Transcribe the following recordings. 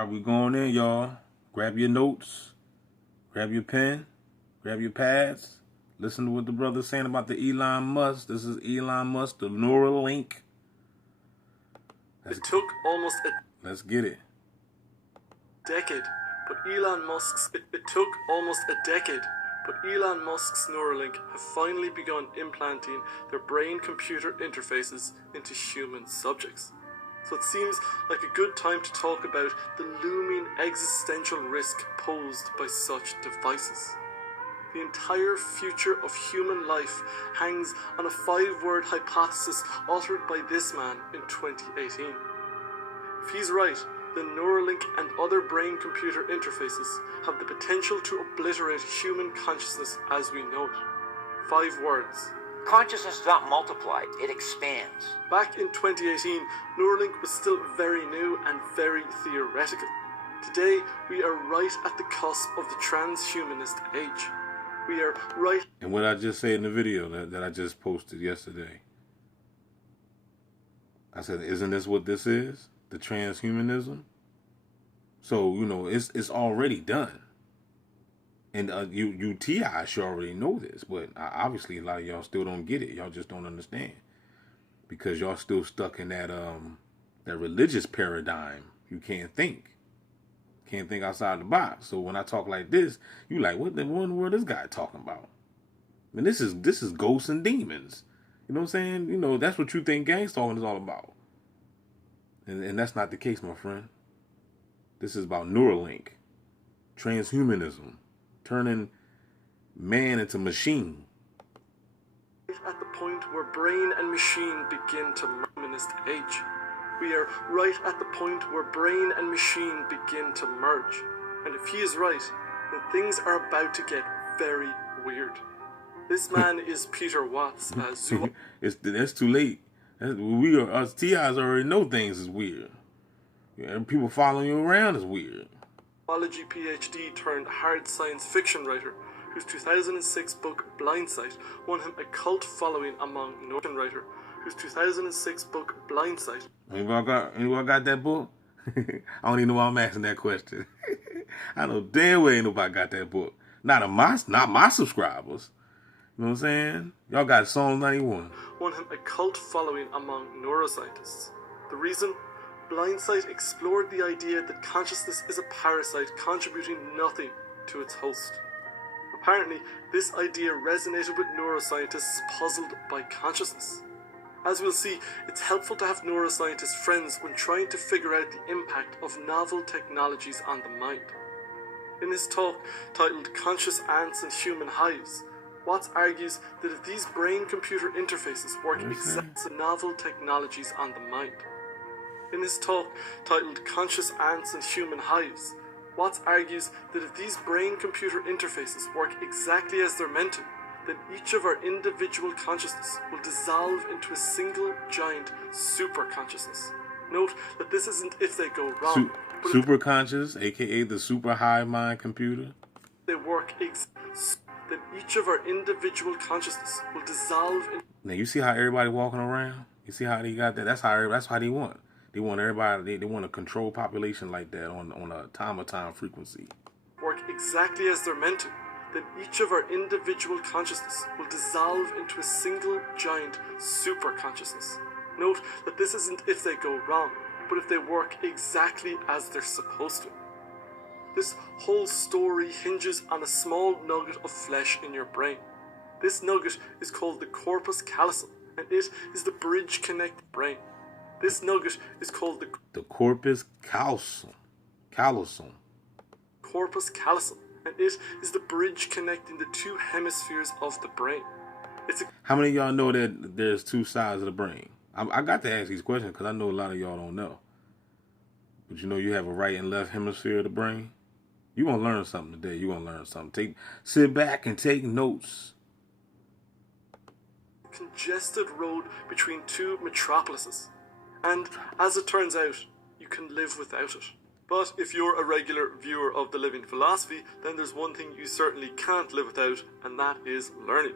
All right, we going in, y'all. Grab your notes, grab your pen, grab your pads. Listen to what the brother's saying about the Elon Musk. This is Elon Musk, the Neuralink. It took almost a Let's get it. decade, but Elon Musk's it took almost a decade, but Elon Musk's Neuralink have finally begun implanting their brain-computer interfaces into human subjects. So it seems like a good time to talk about the looming existential risk posed by such devices. The entire future of human life hangs on a 5-word hypothesis uttered by this man in 2018. If he's right, then Neuralink and other brain-computer interfaces have the potential to obliterate human consciousness as we know it. 5 words. Consciousness is not multiplied, it expands. Back in 2018, Neuralink was still very new and very theoretical. Today, we are right at the cusp of the transhumanist age. We are right... And what I just said in the video that I just posted yesterday. I said, isn't this what this is? The transhumanism? So, you know, it's already done. And you TI should already know this, but obviously a lot of y'all still don't get it. Y'all just don't understand because y'all still stuck in that religious paradigm. You can't think outside the box. So when I talk like this, you like, what the one word this guy talking about? I mean, this is ghosts and demons. You know what I'm saying? You know, that's what you think gangstalking is all about. And that's not the case, my friend. This is about Neuralink, transhumanism, turning man into machine. At the point where brain and machine begin to humanist age. We are right at the point where brain and machine begin to merge. And if he is right, then things are about to get very weird. This man is Peter Watts. That's too late. Us TIs already know things is weird. Yeah, people following you around is weird. Zoology PhD turned hard science fiction writer, whose 2006 book Blindsight won him a cult following among Northern writer, whose 2006 book Blindsight. Anyone got that book? I don't even know why I'm asking that question. I know damn well ain't nobody got that book. Not my subscribers. You know what I'm saying? Y'all got Psalm 91. Won him a cult following among neuroscientists. The reason? Blindsight explored the idea that consciousness is a parasite contributing nothing to its host. Apparently, this idea resonated with neuroscientists puzzled by consciousness. As we'll see, it's helpful to have neuroscientist friends when trying to figure out the impact of novel technologies on the mind. In his talk, titled Conscious Ants and Human Hives, Watts argues that if these brain-computer interfaces work exactly as novel technologies on the mind. In his talk, titled Conscious Ants and Human Hives, Watts argues that if these brain-computer interfaces work exactly as they're meant to, then each of our individual consciousness will dissolve into a single giant superconsciousness. Note that this isn't if they go wrong. Superconscious, aka the super high mind computer. They work then each of our individual consciousness will dissolve in. Now you see how everybody walking around? You see how they got that? That's how they want. They want everybody. They want to control population like that on a time frequency. Work exactly as they're meant to. Then each of our individual consciousness will dissolve into a single giant superconsciousness. Note that this isn't if they go wrong, but if they work exactly as they're supposed to. This whole story hinges on a small nugget of flesh in your brain. This nugget is called the corpus callosum, and it is the bridge connecting brain. This nugget is called the corpus callosum. Corpus callosum, and it is the bridge connecting the two hemispheres of the brain. How many of y'all know that there's two sides of the brain? I got to ask these questions because I know a lot of y'all don't know. But you know you have a right and left hemisphere of the brain? You're going to learn something today. You're going to learn something. Sit back and take notes. Congested road between two metropolises. And as it turns out, you can live without it. But if you're a regular viewer of The Living Philosophy, then there's one thing you certainly can't live without, and that is learning.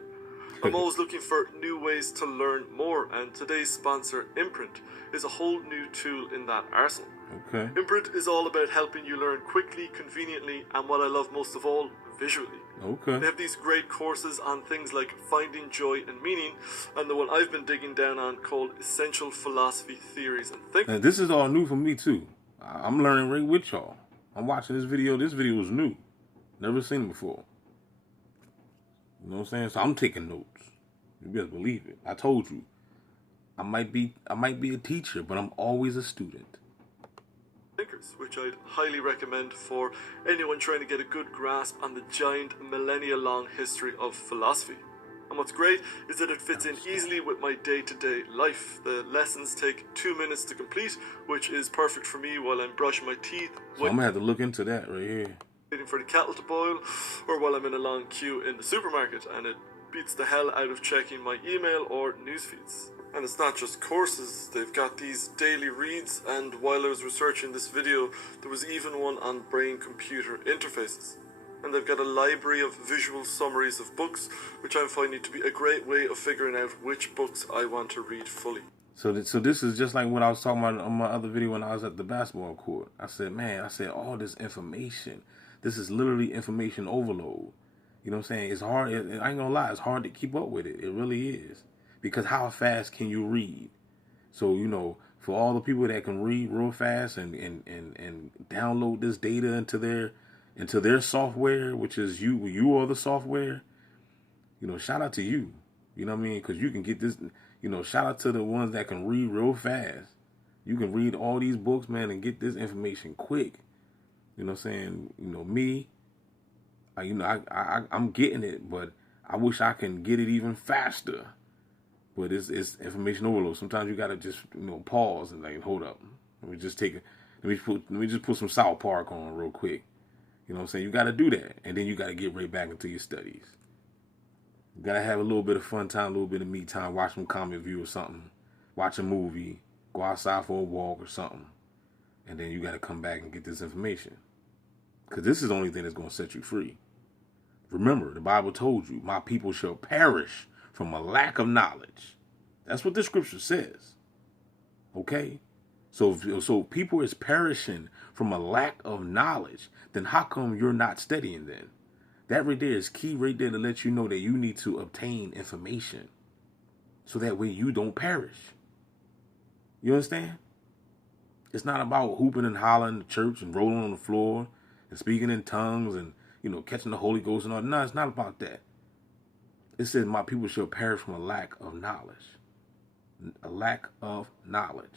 I'm always looking for new ways to learn more, and today's sponsor, Imprint, is a whole new tool in that arsenal. Okay. Imprint is all about helping you learn quickly, conveniently, and what I love most of all, visually. Okay. They have these great courses on things like finding joy and meaning, and the one I've been digging down on called Essential Philosophy Theories and Thinking. And this is all new for me too. I'm learning right with y'all. I'm watching this video. This video is new. Never seen it before. You know what I'm saying? So I'm taking notes. You better believe it. I told you. I might be a teacher, but I'm always a student. Thinkers, which I'd highly recommend for anyone trying to get a good grasp on the giant millennia-long history of philosophy. And what's great is that it fits in easily with my day-to-day life. The lessons take 2 minutes to complete, which is perfect for me while I'm brushing my teeth, So I'm gonna have to look into that right here. waiting for the kettle to boil, or while I'm in a long queue in the supermarket, and it beats the hell out of checking my email or news feeds. And it's not just courses, they've got these daily reads, and while I was researching this video, there was even one on brain-computer interfaces. And they've got a library of visual summaries of books, which I'm finding to be a great way of figuring out which books I want to read fully. So this is just like what I was talking about on my other video when I was at the basketball court. I said, all this information. This is literally information overload. You know what I'm saying? It's hard. I ain't gonna lie. It's hard to keep up with it. It really is. Because how fast can you read? So, you know, for all the people that can read real fast and download this data into their software, which is you are the software, you know, shout out to you. You know what I mean? Because you can get this, you know, shout out to the ones that can read real fast. You can read all these books, man, and get this information quick. You know what I'm saying? You know, me, I'm getting it, but I wish I can get it even faster. But it's information overload. Sometimes you gotta just, you know, pause and like, hold up. Let me just put some South Park on real quick. You know what I'm saying? You gotta do that. And then you gotta get right back into your studies. You gotta have a little bit of fun time, a little bit of me time, watch some comic view or something, watch a movie, go outside for a walk or something. And then you gotta come back and get this information. Because this is the only thing that's gonna set you free. Remember, the Bible told you, my people shall perish from a lack of knowledge. That's what the scripture says. Okay? So people is perishing from a lack of knowledge. Then how come you're not studying then? That right there is key right there to let you know that you need to obtain information. So that way you don't perish. You understand? It's not about hooping and hollering in the church and rolling on the floor and speaking in tongues and, you know, catching the Holy Ghost and all. No, it's not about that. It says, my people shall perish from a lack of knowledge. A lack of knowledge.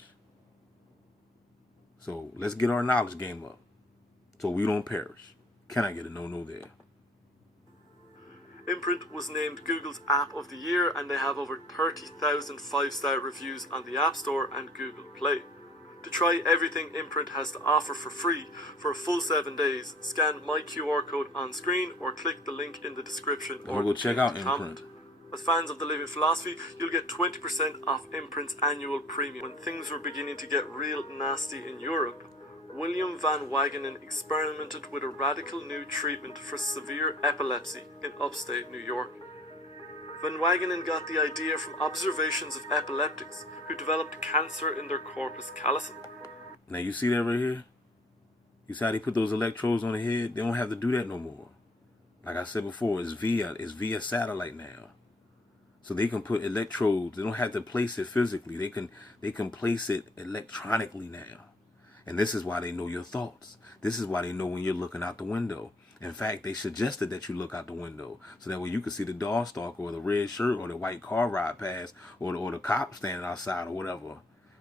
So let's get our knowledge game up so we don't perish. Can I get a no-no there? Imprint was named Google's App of the Year, and they have over 30,000 5-star reviews on the App Store and Google Play. To try everything Imprint has to offer for free for a full 7 days, scan my QR code on screen or click the link in the description or go check out comment. As fans of the Living Philosophy, you'll get 20% off Imprint's annual premium. When things were beginning to get real nasty in Europe, William Van Wagenen experimented with a radical new treatment for severe epilepsy in upstate New York. Van Wagenen got the idea from observations of epileptics who developed cancer in their corpus callosum. Now you see that right here? You see how they put those electrodes on the head? They don't have to do that no more. Like I said before, it's via satellite now. So they can put electrodes. They don't have to place it physically. They can place it electronically now. And this is why they know your thoughts. This is why they know when you're looking out the window. In fact, they suggested that you look out the window so that way you can see the dog stalker or the red shirt or the white car ride past or the cop standing outside or whatever.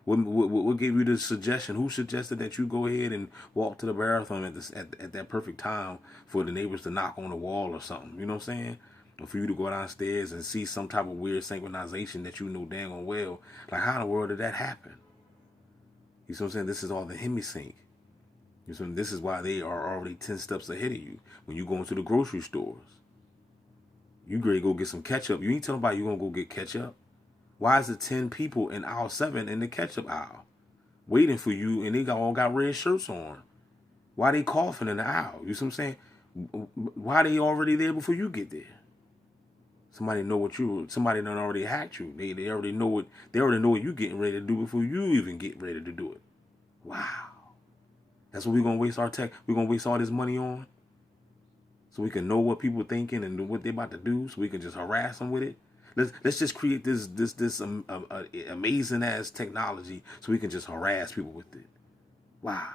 What gave you the suggestion? Who suggested that you go ahead and walk to the bathroom at that perfect time for the neighbors to knock on the wall or something? You know what I'm saying? Or for you to go downstairs and see some type of weird synchronization that you know dang on well. Like, how in the world did that happen? You see what I'm saying? This is all the hemisync. You see, this is why they are already 10 steps ahead of you. When you go into the grocery stores, you ready to go get some ketchup. You ain't telling nobody you gonna go get ketchup. Why is it 10 people in aisle 7 in the ketchup aisle waiting for you and they all got red shirts on? Why they coughing in the aisle? You see what I'm saying? Why they already there before you get there? Somebody done already hacked you. They already know what you're getting ready to do before you even get ready to do it. Wow. That's what we're gonna waste our tech. We're gonna waste all this money on, so we can know what people are thinking and what they're about to do, so we can just harass them with it. Let's just create this amazing ass technology, so we can just harass people with it. Wow.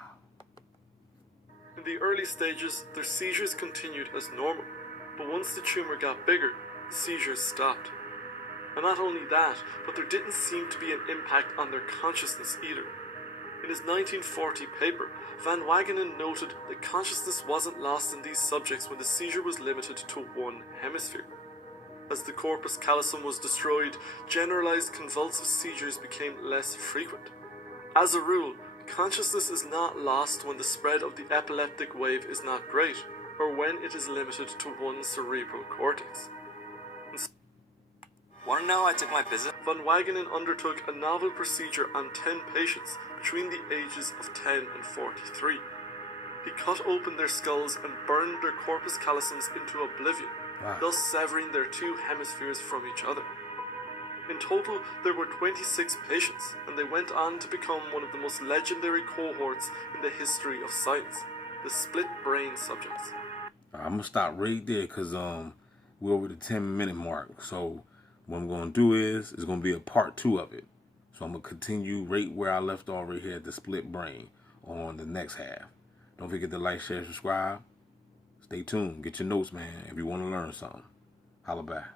In the early stages, their seizures continued as normal, but once the tumour got bigger, the seizures stopped. And not only that, but there didn't seem to be an impact on their consciousness either. In his 1940 paper, Van Wagenen noted that consciousness wasn't lost in these subjects when the seizure was limited to one hemisphere. As the corpus callosum was destroyed, generalized convulsive seizures became less frequent. As a rule, consciousness is not lost when the spread of the epileptic wave is not great, or when it is limited to one cerebral cortex. Want to know I took my visit? Van Wagenen undertook a novel procedure on 10 patients between the ages of 10 and 43. He cut open their skulls and burned their corpus callosums into oblivion, thus severing their two hemispheres from each other. In total, there were 26 patients, and they went on to become one of the most legendary cohorts in the history of science, the split brain subjects. I'm gonna stop right there because we're over the 10-minute mark. So what I'm gonna do is it's gonna be a part 2 of it. So I'm gonna continue right where I left off right here at the split brain on the next half. Don't forget to like, share, subscribe. Stay tuned. Get your notes, man, if you want to learn something. Holla back.